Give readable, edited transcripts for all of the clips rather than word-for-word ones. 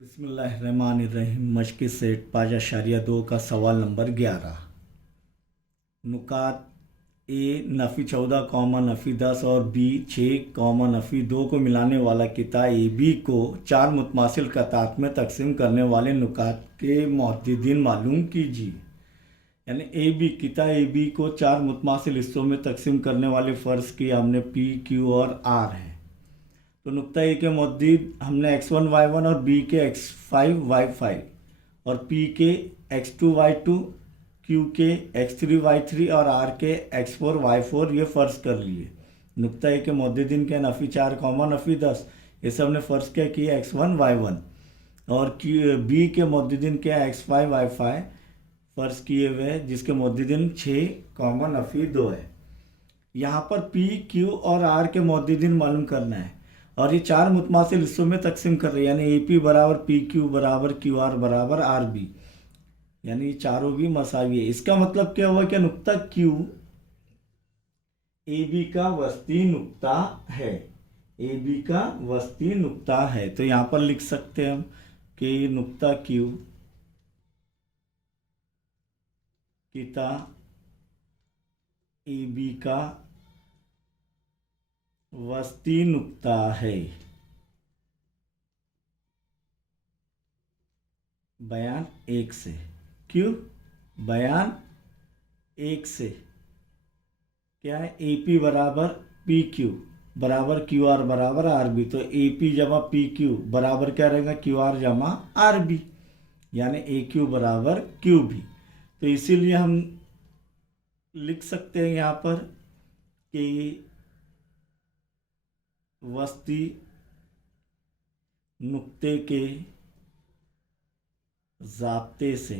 बिस्मिल्लाहिर्रहमानिर्रहीम। मशक़ी सेट 5.2 का सवाल नंबर 11। नुकात ए नफ़ी 14 कॉमा नफ़ी 10 और बी 6 कॉमा नफ़ी 2 को मिलाने वाला किता ए बी को 4 मुतमासिल कतात में तकसीम करने वाले नुकात के मुअद्दिदीन मालूम कीजिए। यानी ए बी किता ए बी को 4 मुतमासिल हिस्सों में तकसीम करने वाले फ़र्ज़ किया हमने पी क्यू और आर है। तो नुक्ता ए के मुद्दिद हमने x1 y1 और बी के x5 y5 और पी के x2 y2, क्यू के x3 y3 और आर के x4 y4 ये फ़र्ज़ कर लिए। नुक्ता ए के मुद्दिदीन के नफ़ी 4 कॉमा नफ़ी 10 ये सब ने फ़र्ज़ क्या किया x1 y1 और बी के मुद्दिदीन के x5 y5 फ़र्ज़ किए हुए जिसके मुद्दिदीन 6 कॉमा नफ़ी 2 है। यहाँ पर पी क्यू और आर के मुद्दिदीन मालूम करना है और ये 4 मुतमासिल हिस्सों में तकसीम कर रहे हैं। यानी ए पी बराबर पी क्यू बराबर क्यू आर बराबर आर बी, यानी ये चारों भी मसावी है। इसका मतलब क्या हुआ कि नुक्ता क्यू ए बी का वस्ती नुक्ता है, ए बी का वस्ती नुक्ता है। तो यहाँ पर लिख सकते हैं हम कि नुक्ता क्यू किता ए बी का वस्ती नुक्ता है। बयान 1 से क्यों बयान 1 से क्या है ए पी बराबर पी क्यू बराबर क्यू आर बराबर आर बी। तो ए पी जमा पी क्यू बराबर क्या रहेगा क्यू आर जमा आर बी, यानी ए क्यू बराबर क्यू बी। तो इसीलिए हम लिख सकते हैं यहाँ पर कि वस्ती नुक्ते के ज़ाब्ते से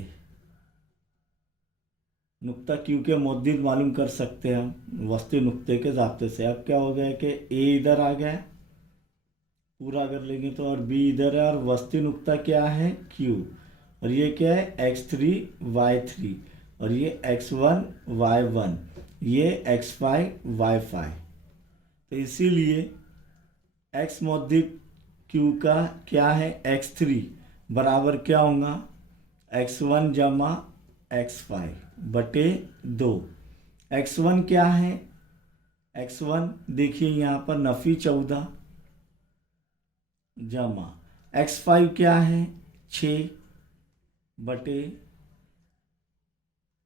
नुक्ता क्यू के मुद्दिद मालूम कर सकते हैं हम वस्ती नुक्ते के ज़ाब्ते से। अब क्या हो गया कि ए इधर आ गया पूरा कर लेंगे तो, और बी इधर है, और वस्ती नुक्ता क्या है क्यू, और ये क्या है x3 y3 और ये x1 y1 ये x5 y5। तो इसीलिए x मुद्दिद क्यू का क्या है x3 बराबर क्या होगा x1 जमा x5 बटे 2। x1 क्या है x1 देखिए यहाँ पर नफ़ी 14 जमा x5 क्या है 6 बटे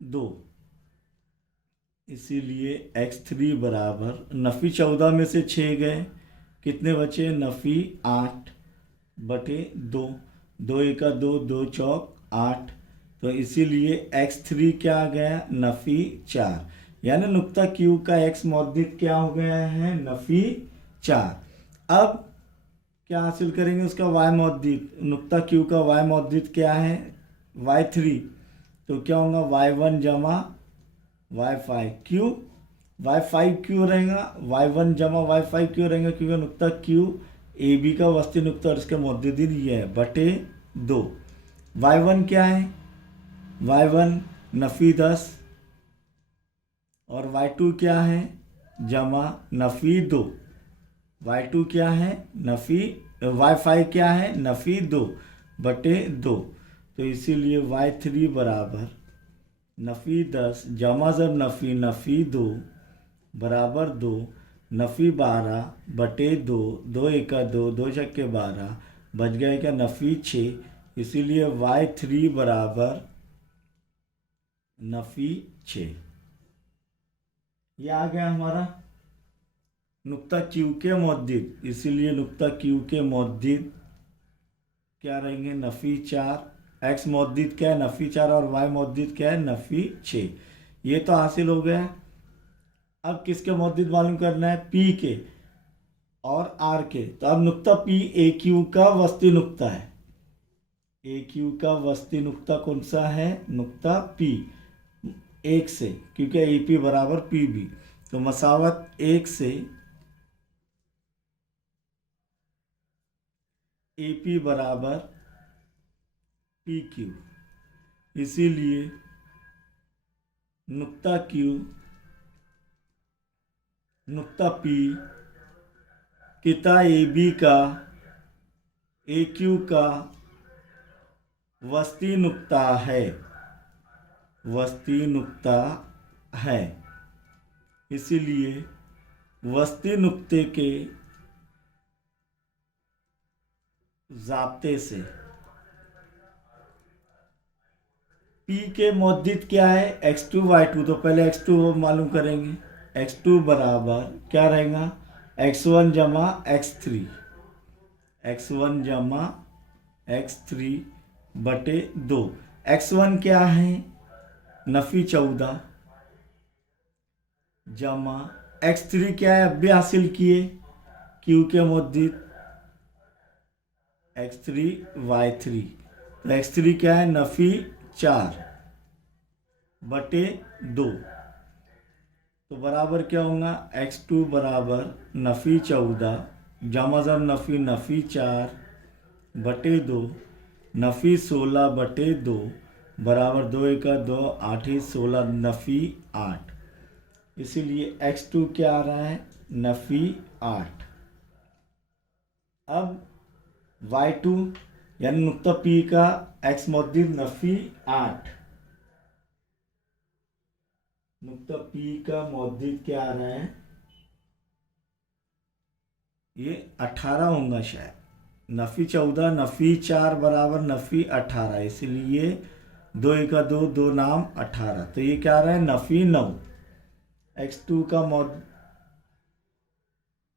2। इसीलिए x3 बराबर नफ़ी 14 में से 6 गए, कितने बचे नफ़ी 8 बटे 2, 2 एका 2, 2 चौक 8। तो इसीलिए x3 क्या आ गया नफ़ी 4, यानी नुक्ता Q का x मुद्दिद क्या हो गया है नफ़ी 4। अब क्या हासिल करेंगे उसका y मुद्दिद, नुक्ता Q का y मुद्दिद क्या है y3, तो क्या होगा y1 जमा y5 क्यों y5 क्यों रहेगा y1 जमा y5 क्यों रहेगा क्योंकि नुक्ता Q ए बी का वस्ती नुक्ता और इसके मुद्दिदीन ये है बटे 2। y1 क्या है y1 नफ़ी 10 और y2 क्या है जमा नफ़ी 2, y2 क्या है नफ़ी y5 क्या है नफ़ी 2 बटे 2। तो इसीलिए y3 बराबर नफ़ी 10 जमा जब नफ़ी नफ़ी 2 बराबर 2 नफ़ी 12 बटे 2, 2 एका 2, 2 छक्के 12 बच गए क्या नफ़ी 6। इसीलिए y3 बराबर नफ़ी 6। ये आ गया हमारा नुक्ता Q के मुद्दिद। इसीलिए नुक्ता Q के मुद्दिद क्या रहेंगे नफ़ी 4, x मुद्दिद क्या है नफ़ी 4 और y मुद्दिद क्या है नफ़ी 6। ये तो हासिल हो गया। अब किसके मुद्दिद मालूम करना है P के और R के। तो अब नुक्ता P ए क्यू का वस्ती नुक्ता है, ए क्यू का वस्ती नुक्ता कौन सा है नुक्ता P 1 से, क्योंकि ए पी बराबर पी बी। तो मसावत 1 से ए पी बराबर पी क्यू। इसीलिए नुक्ता Q नुक्ता P किता ए बी का ए क्यू का वस्ती नुक्ता है, वस्ती नुक्ता है। इसीलिए वस्ती नुक्ते के जाब्ते से P के मौद्दित क्या है, x2 y2, तो पहले x2 मालूम करेंगे। x2 बराबर क्या रहेगा, x1 जमा x3, x1 जमा x3 बटे 2। x1 क्या है, नफी 14 जमा x3 क्या है, अभी हासिल किए q के मुद्दित x3 y3, तो x3 क्या है, नफी 4 बटे 2, तो बराबर क्या होगा, x2 बराबर नफी 14 जमा जब नफी नफी 4 बटे 2, नफी 16 बटे 2 बराबर 2 एका 2, 8 16 नफी 8। इसीलिए x2 क्या आ रहा है, नफी 8। अब y2 यानी नुक्ता P का x मौद्दित नफी 8, नुक्ता P का मौद्दित क्या आ रहा है, ये 18 होगा शायद, नफी 14 नफी 4 बराबर नफी 18, इसलिए 2 एका 2, 2 नाम 18, तो ये क्या आ रहा है, नफी 9। x2 का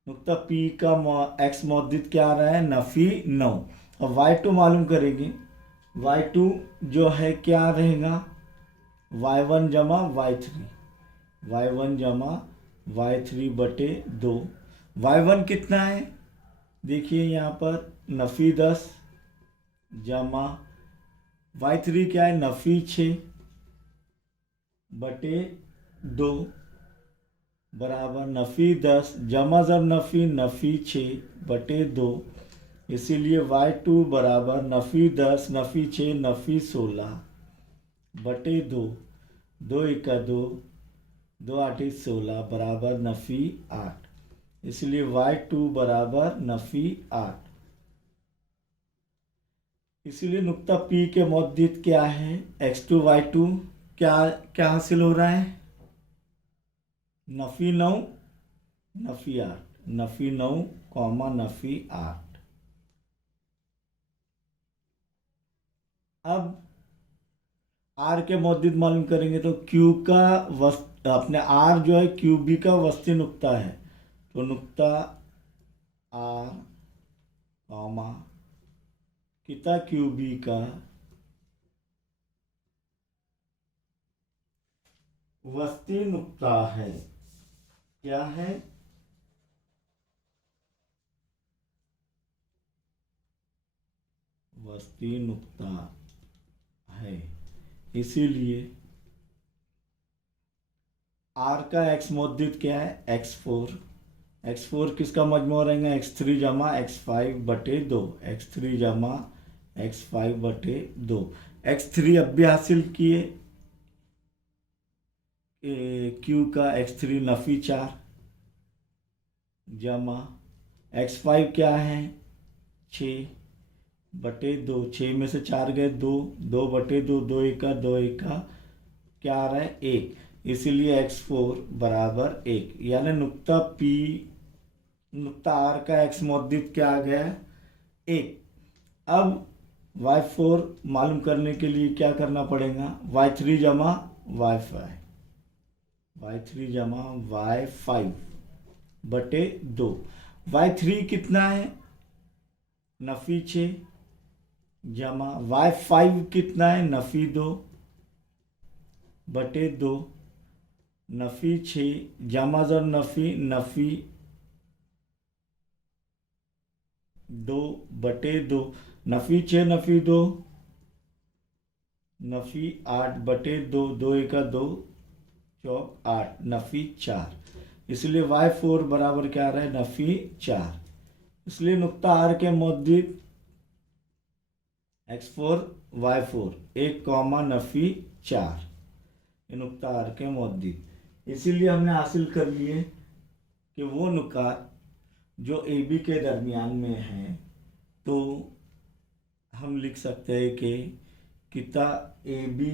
नुक्ता P का x मौद्दित क्या आ रहा है, नफी 9। अब y2 मालूम करेंगे, y2 जो है क्या रहेगा, y1 जमा y3, y1 जमा y3 बटे 2। y1 कितना है, देखिए यहाँ पर नफी 10 जमा y3 क्या है, नफी 6 बटे 2 बराबर नफी 10 जमा जब नफी नफी 6 बटे 2, इसीलिए y2 बराबर नफी 10 नफी 6 नफी 16 बटे 2, 2 एका 2, 2 8 16 बराबर नफी 8, इसलिए y2 बराबर नफी 8। इसीलिए नुक्ता P के मौद्दित क्या है, x2 y2 क्या क्या हासिल हो रहा है, नफी 9 नफी 8, नफी 9 कॉमा नफी 8। अब R के मौद्दित मालूम करेंगे, तो Q का अपने R जो है QB का वस्ती नुक्ता है, तो नुक्ता R कॉमा किता QB का वस्ती नुक्ता है, क्या है, वस्ती नुक्ता है। इसीलिए R का x मौद्दित क्या है, x4, x4 किसका मजमू रहेगा, x3 जमा x5 बटे 2, x3 जमा x5 बटे 2। x3 अब भी हासिल किए Q का x3 नफी 4 जमा x5 क्या है, 6 बटे 2, 6 में से 4 गए 2, 2 बटे 2, 2 एका 2 एका क्या आ रहा है, 1, इसीलिए x4 बराबर 1, यानी नुक्ता P नुक्ता R का x मौद्दित क्या आ गया, 1। अब y4 मालूम करने के लिए क्या करना पड़ेगा, y3 जमा y5, y3 जमा y5 बटे 2, y3 कितना है, नफी 6 जमा y5 कितना है, नफी 2 बटे 2, नफी 6 जमा जब नफी नफी 2 बटे 2, नफी 6 नफी 2 नफी 8 बटे 2, 2 एका 2 चौक 8 नफी 4, इसलिए y4 बराबर क्या आ रहा है, नफी 4। इसलिए नुक्ता R के मौद्दित x4 y4 1 कॉमा नफी 4, ये नुक्ता R के मौद्दित। इसीलिए हमने हासिल कर लिए कि वो नुकात जो AB के दरमियान में हैं, तो हम लिख सकते हैं कि कितना ए बी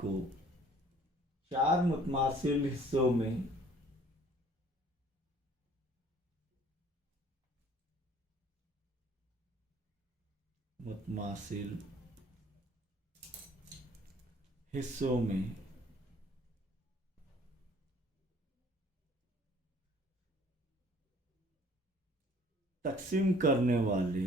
को चार मुतमासिल हिस्सों में तकसीम करने वाले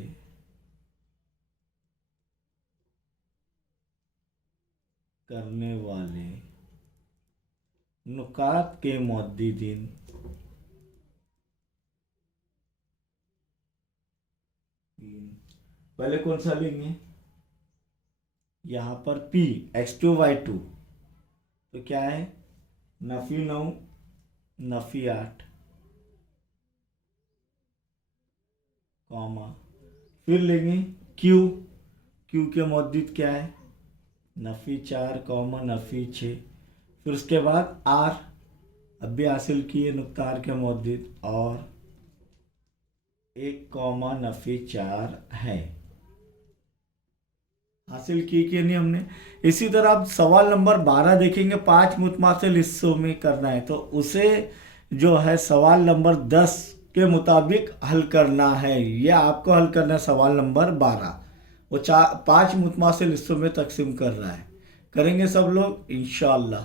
नुकात के मुद्दीन पहले कौन सा लेंगे, यहाँ पर P x2y2 तो क्या है, नफी 9 नफी 8 कॉमा, फिर लेंगे Q के मुद्दित क्या है, नफी 4 कॉमा नफी 6, फिर उसके बाद R अभी हासिल किए नुक्तार के मुद्दित और 1 कॉमा नफी 4 है, हासिल की कि नहीं हमने। इसी तरह आप सवाल नंबर 12 देखेंगे, 5 मुतमासिल हिस्सों में करना है तो उसे जो है सवाल नंबर 10 के मुताबिक हल करना है। यह आपको हल करना है सवाल नंबर 12, वो 5 मुतमासिल हिस्सों में तकसीम कर रहा है। करेंगे सब लोग इंशाअल्लाह।